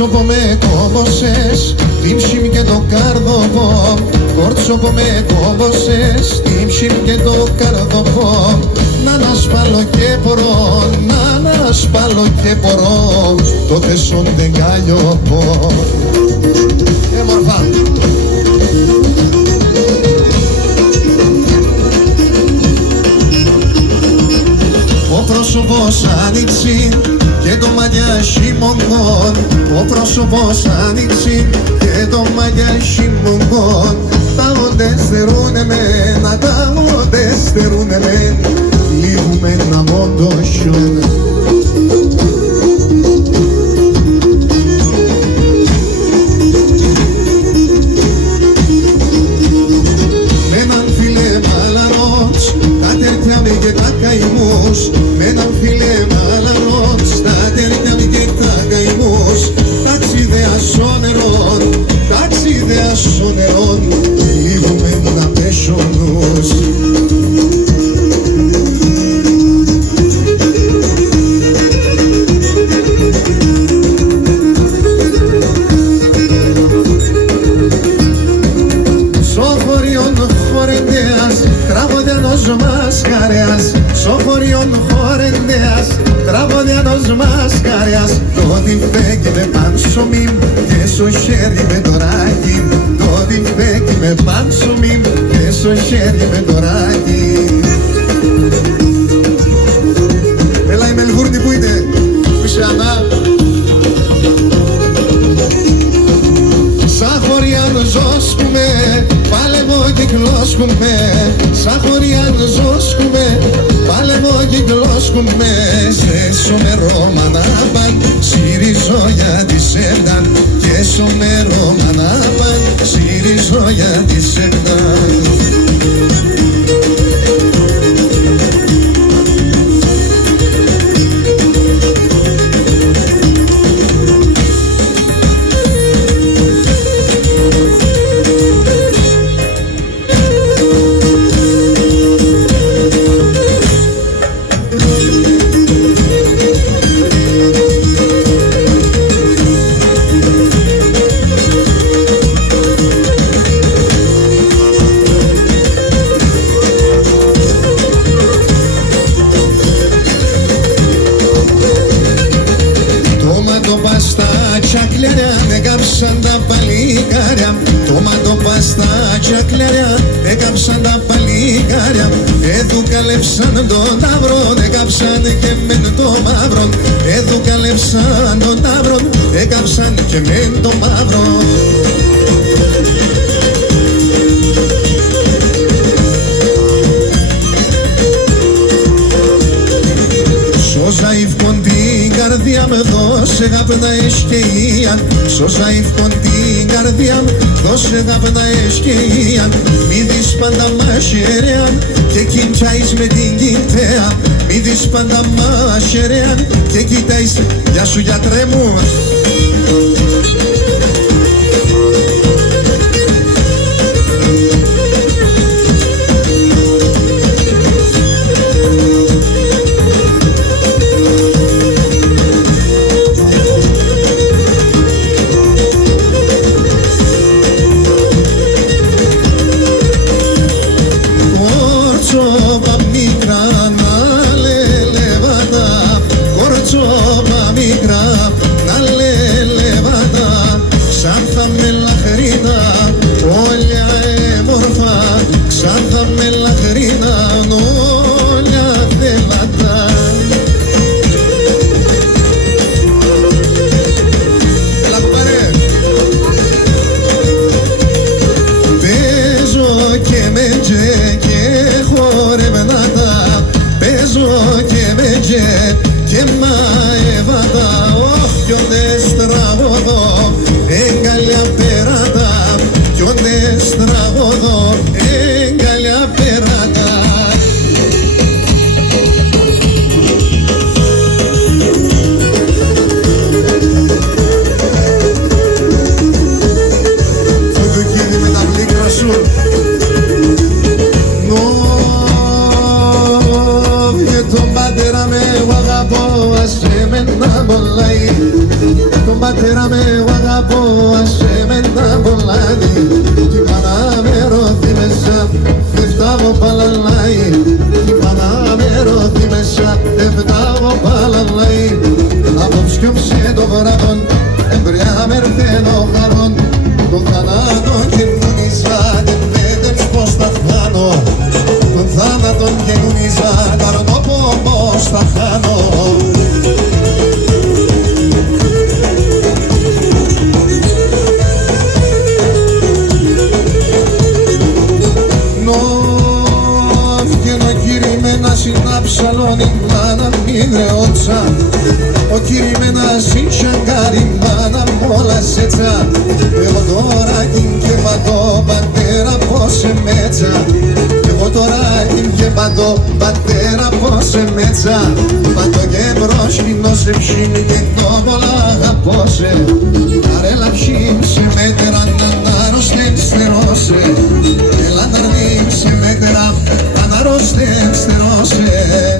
Κορτσόπο με κόμποσες, την ψήμ και το καρδοπό. Κορτσόπο με κόμποσες, την ψήμ και το καρδοπό. Να ανασπάλω και μπορώ, να ανασπάλω και μπορώ, τότε σον δεν καλλιοπώ. Μορφά. Ο πρόσωπος άνοιξη και το μαλλιά χειμωνών. Ο πρόσωπος άνοιξη και το μαλλιά χειμωνών. Τα οντες θερούνε μένα, τα οντες θερούνε μένα, λίγουμε να μοντώσουν. Με έναν φίλε μαλαρός, τα τέρκια μου και τα καημούς. Με έναν φίλε μαλαρός, τα τέρκια μου και τα καημούς. Ταξιδέας όνερων, ταξιδέας όνερων, λίγουμε να πέσω νους. Σοφοριών χορεντέας, τραγωδιανός μασκαρέας. Σοφοριών χορεντέας, τραγωδιανός μασκαρέας. Τότε φέγγει με πανσομίμ και στο χέρι με το ράκι. Τότε φέγγει με πανσομίμ και στο χέρι με το ράκι. Έλα η Μελβούρνη που είναι, που είσαι Ανά. Σαν χωριάν ζώσκουμε, πάλευω κυκλώσκουμε. Σαν χωριάν ζώσκουμε, πάλευω κυκλώσκουμε. Σε σομερό μανάπαν, σιριζώ για τη σένταν. Και σομερό μανάπαν, σιριζώ για τη σένταν. Έκαψαν τα παλικάρια, το μαντοπά στα τσακλάρια. Έκαψαν τα παλικάρια, εδουκαλεύσαν τον ταύρον. Έκαψαν και μεν το μαύρον, εδουκαλεύσαν τον ταύρον. Έκαψαν και μεν το μαύρον. Σώζα ηφκον την καρδιά με, δώσε γάπνα εσκαιίαν. Σώζα ηφκον την καρδιά με, δώσε γάπνα εσκαιίαν. Μη δεις πάντα μαχαιρέαν και κιντσάεις με την κιντέα. Μη δεις πάντα μαχαιρέαν και κοιτάεις. Γεια σου γιατρέ μου. Και μαεβάτα, όχιοντες τραγωδό, εγκαλιά περάτα, όχιοντες τραγωδό, εγκαλιά περάτα. Φουδουκίδι με τα πλήκρα σου. μέτσα. Εγώ τώρα και παντώ πατέρα πως σε μέτσα. Παντώ και μπροσκινό σε ψήν και το πολλά αγαπώ σε. Αρέλα ψήν σε μέτερα να αρρώστεν στερώσε. Έλα να αρνήν σε μέτερα να αρρώστεν στερώσε.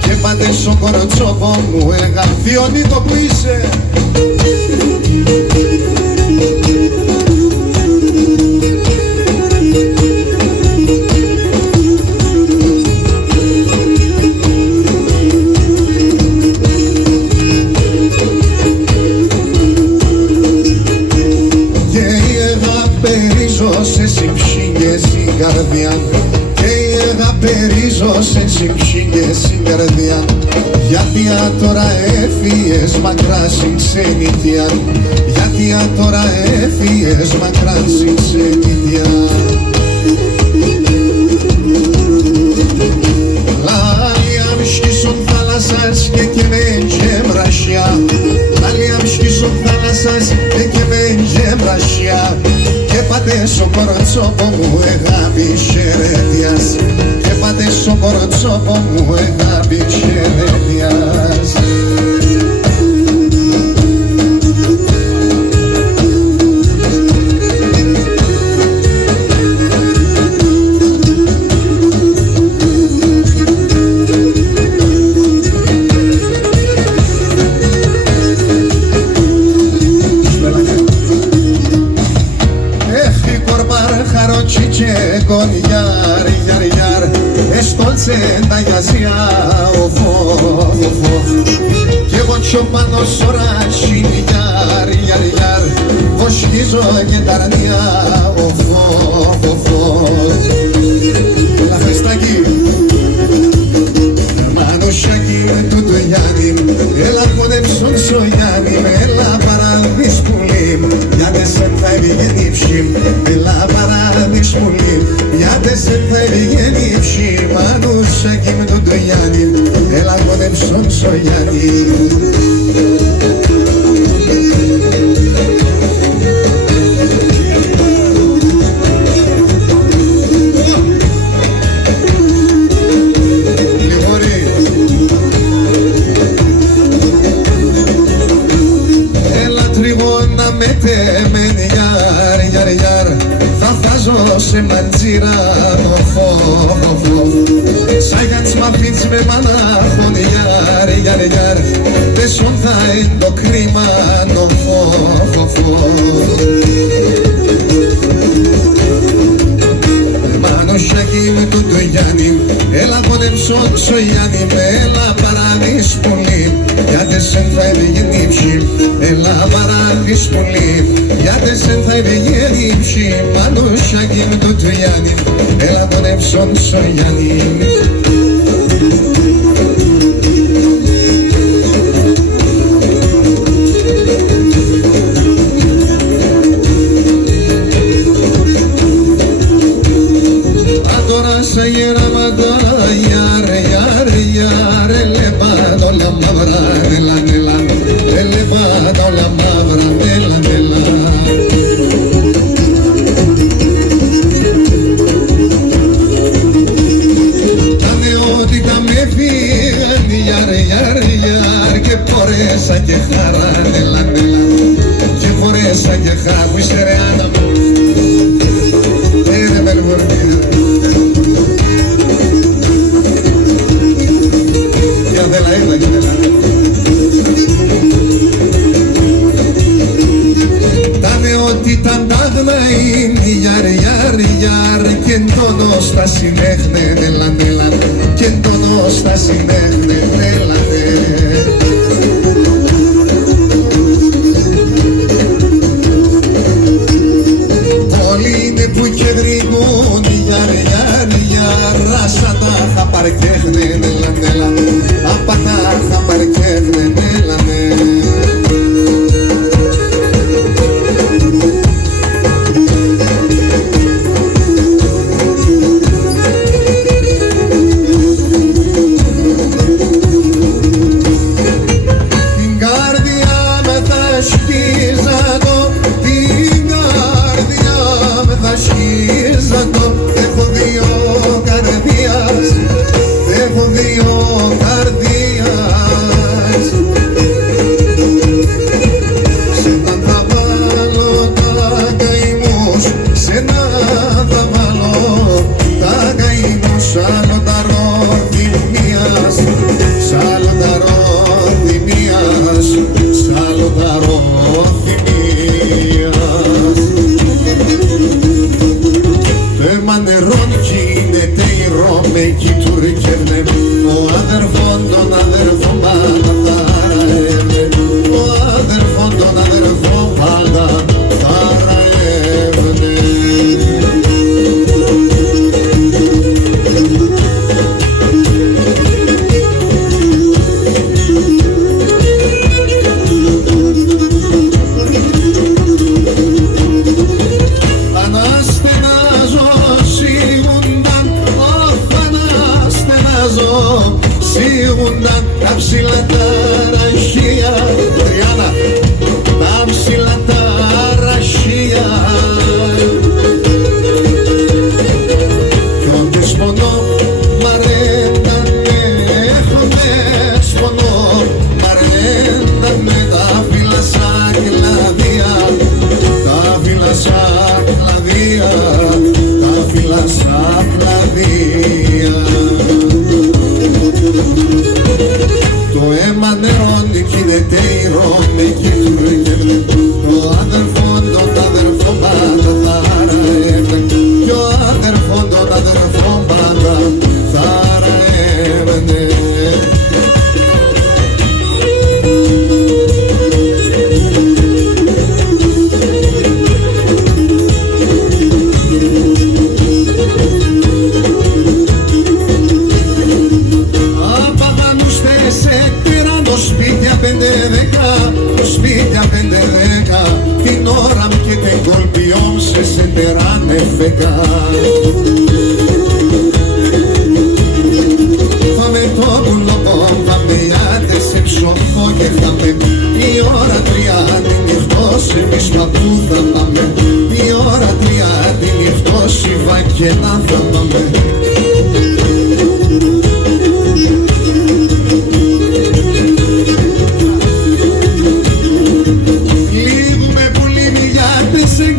Και πάτε στο κοροτσόπο μου, έλεγα Διονύκο που είσαι. ψυχή στην καρδιά. Γιατί τώρα έφυγες μακρά στην ξενιτιά. Γιατί τώρα έφυγες μακρά στην ξενιτιά. Λάλια μσκίσον θάλασσας και με γεμρασιά. Λάλια μσκίσον θάλασσας και με γεμρασιά. Και πάτε στο κορτσόπο μου αγάπη χαιρετιάς. Και πάτε στο κορτσόπο μου αγάπη χαιρετιάς. Con yar, yar, yar, estolce da yazia, of, of, of. Και εγώ τσοπάνω σωράσι, yar, yar, yar, βοσκίζω και ταρνιά, of, of, of. Έλα φεστάκι, μανουσάκι με τούτο Γιάννη, έλα κοντέψον στο Γιάννη, έλα παράδεις πουλί, γιατί σε θα έβγαινε ψήμ, έλα παράδεις πουλί. Γιατί σε θα έβγαινε ψήμ, μανουσάκι με τούτο Γιάννη, έλα κοντέψον στο Γιάννη. Σε μαντζίρα φω, σάγιατς μαφίτς με μανάχον γιάρ, γιάρ, γιάρ, τεσόν θα είναι το κρίμα φω, Μανουσάκι με τούτο Γιάννη, έλα πονεμσόν στο Γιάννη, έλα παράδεις πολύ, γιατί σεν θα έβγαινε ψη, έλα παράδεις πολύ, γιατί σεν θα έβγαινε ψη, Μανουσάκι με τούτο Γιάννη, έλα πονεμσόν στο Γιάννη. Και χαρά, έλα, έλα, και φορέσα και χαρά, που είσαι ρε Άννα μου, ρε Μελβορνία. Για δέλα, έλα, για δέλα. Τάνε ότι τα ντάγνα είναι γιάρ, γιάρ, γιάρ, και εντόνος τα συνέχνε, έλα, έλα, και εντόνος τα συνέχνε, έλα, που και γρηγούν γιάρ, γιάρ, γιάρ, άσα τα χαπαρκέχνεν, έλα, έλα, απα τα χαπαρκέχνεν, έλα, την καρδιά με θα σκίζατο, την καρδιά με θα σκίζατο, έχω δύο καρδιάς, έχω δύο καρδιάς. Σε έναν θα βάλω τα καημούς, σε έναν θα βάλω τα καημούς, άλλο τα ρόθυμιας, σ' άλλο τα ρόθυμιας, σ' άλλο τα ρόθυμιας. Θέμα νερόν γίνεται η Ρώμη κι τουρκεύνε, ο αδερφόν τον αδερφό πάντα θα ραεύε, ο αδερφόν τον αδερφό πάντα θα ραεύε. σίγουνταν τα ψηλά τα ραχεία. Τριάννα, τα ψηλά τα ραχεία. Κι όντες πονώ μ' αρέντανε, έχοντες πονώ μ' αρέντανε. Τα φύλλα σαν κλαδία, τα φύλλα σαν κλαδία, τα φύλλα σαν κλαδία. Το αίμα νερώνει κι είναι τέιρο με κύκλο. Το αδερφό τον αδερφό πάντα θα ραεύε. Κι ο αδερφό τον αδερφό πάντα θα ραεύε. Το σπίτια 5-10, το σπίτια 5-10, την ώρα μου και την κολπιόν σε τεράνε φεκά. Φάμε το πουλοπό, φάμε ιάτε σε ψωφό και φάμε. Η ώρα 3 τη νυχτός εμείς παππού θα πάμε. Η ώρα 3 τη νυχτός η βακένα θα πάμε.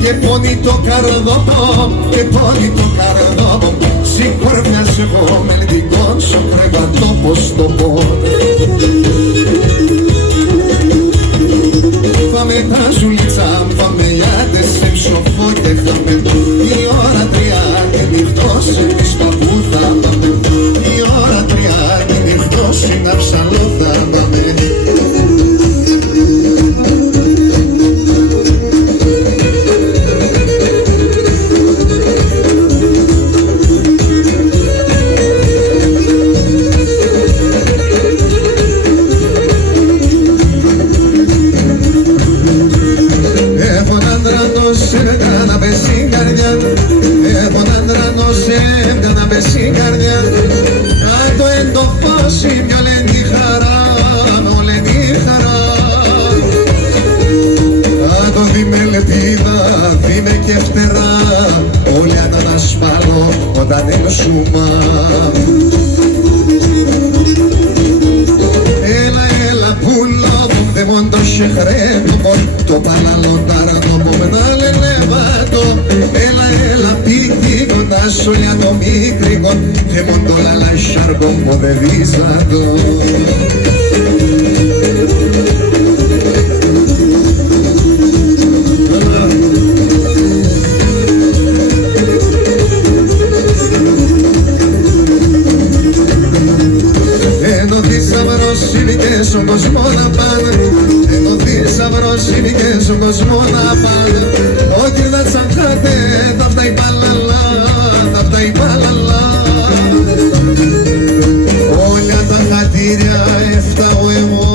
Και πόνει το καρδόπο, και πόνει το καρδόπο. Σηκώρμιας εγώ με λιτικό σου κρεβατό πως το πω. Φάμε τα ζουλίτσα, φάμε ιάτες σε ψοφό και χάμε. Η ώρα 3 και νυχτός εμείς παππού θα πάμε. Η ώρα 3 και νυχτός είναι αψαλό θα πάμε. Και φτερά, όλοι ανανασπάλω όταν είναι σούμα. Έλα, έλα, πουλό μου, δε μον το σεχρέτο μον, το παλαλοντάρανο μου να λελεβάτο. Έλα, έλα, πίκη κοντά σου για το μικρικό, δε μον το λαλασσάρκο μου δε βίζατο. Θησαυρός ο κόσμο να πάνε, ενώ θησαυρός και ο κόσμο να πάνε. Όχι να τσαχάτε, θα φτάει παλαλά, θα φτάει παλαλά. Όλα τα χατήρια έφταω εγώ,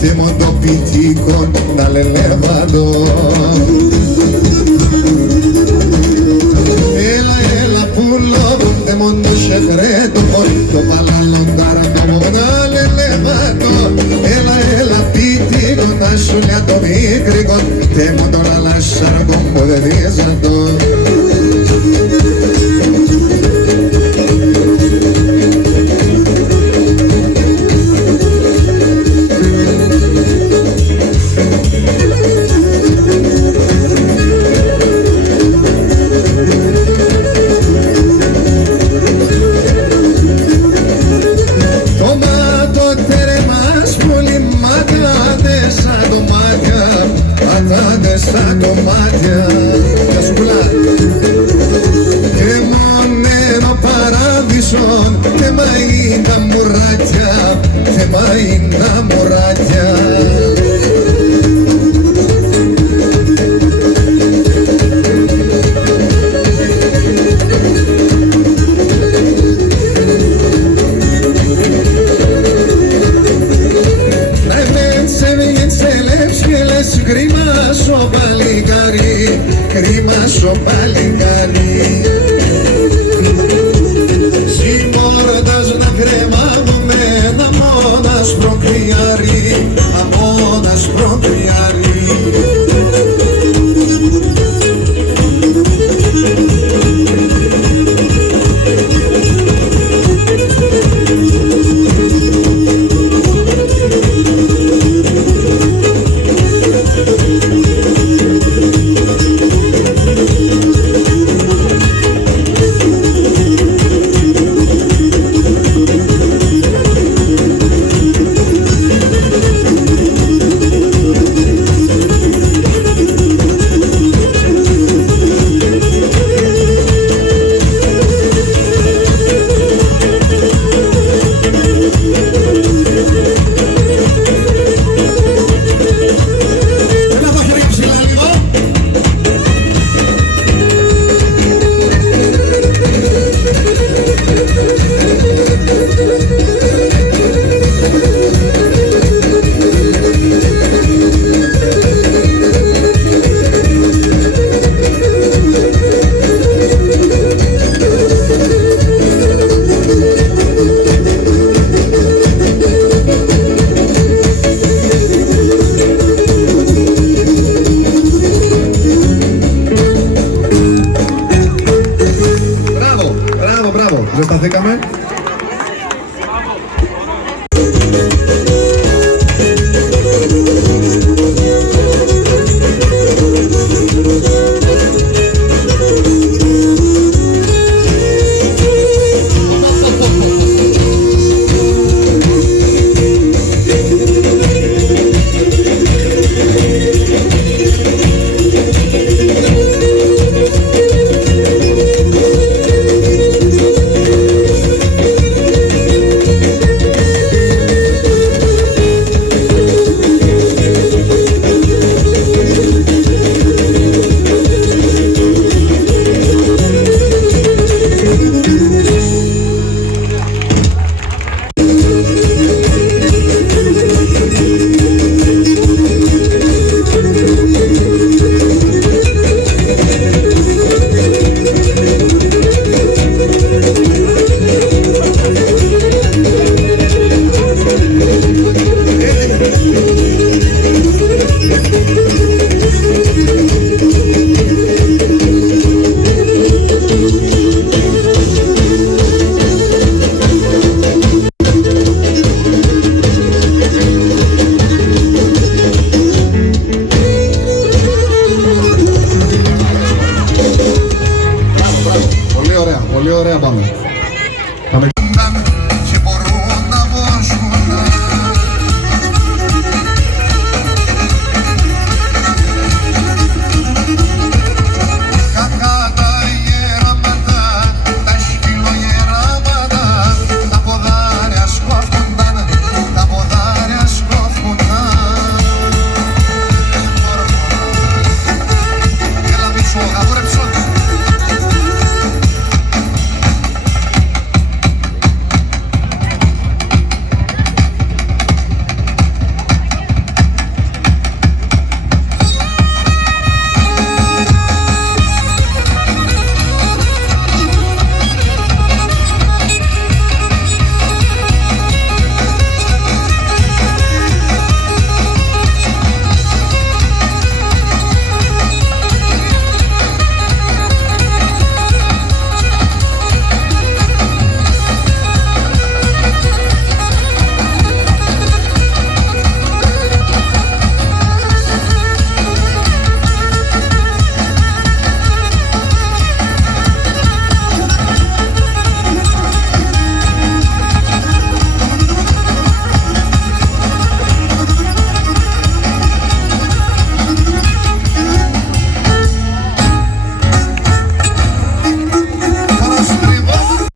και μοντοπιτίκον να λελεύαντο. Έλα, έλα, πουλό, δε μοντο σεχρέτο, το παλαλοντάρανο μου να λελεύαντο. Έλα, έλα, πίτικο, να σου λιά το μικρικό, τε μου το λαλασσάρκο μου δε δίζαντο. Στα κομμάτια τα σκουλά και μονένο παράδεισον θέμα είναι τα μουράτια, θέμα είναι τα μουράτια. Κρίμα σου παλικάρι, κρίμα σου παλικάρι. Συμμόρτας να κρεμάμουν με ένα μόνας προκριάρι, αμόνας προκριάρι.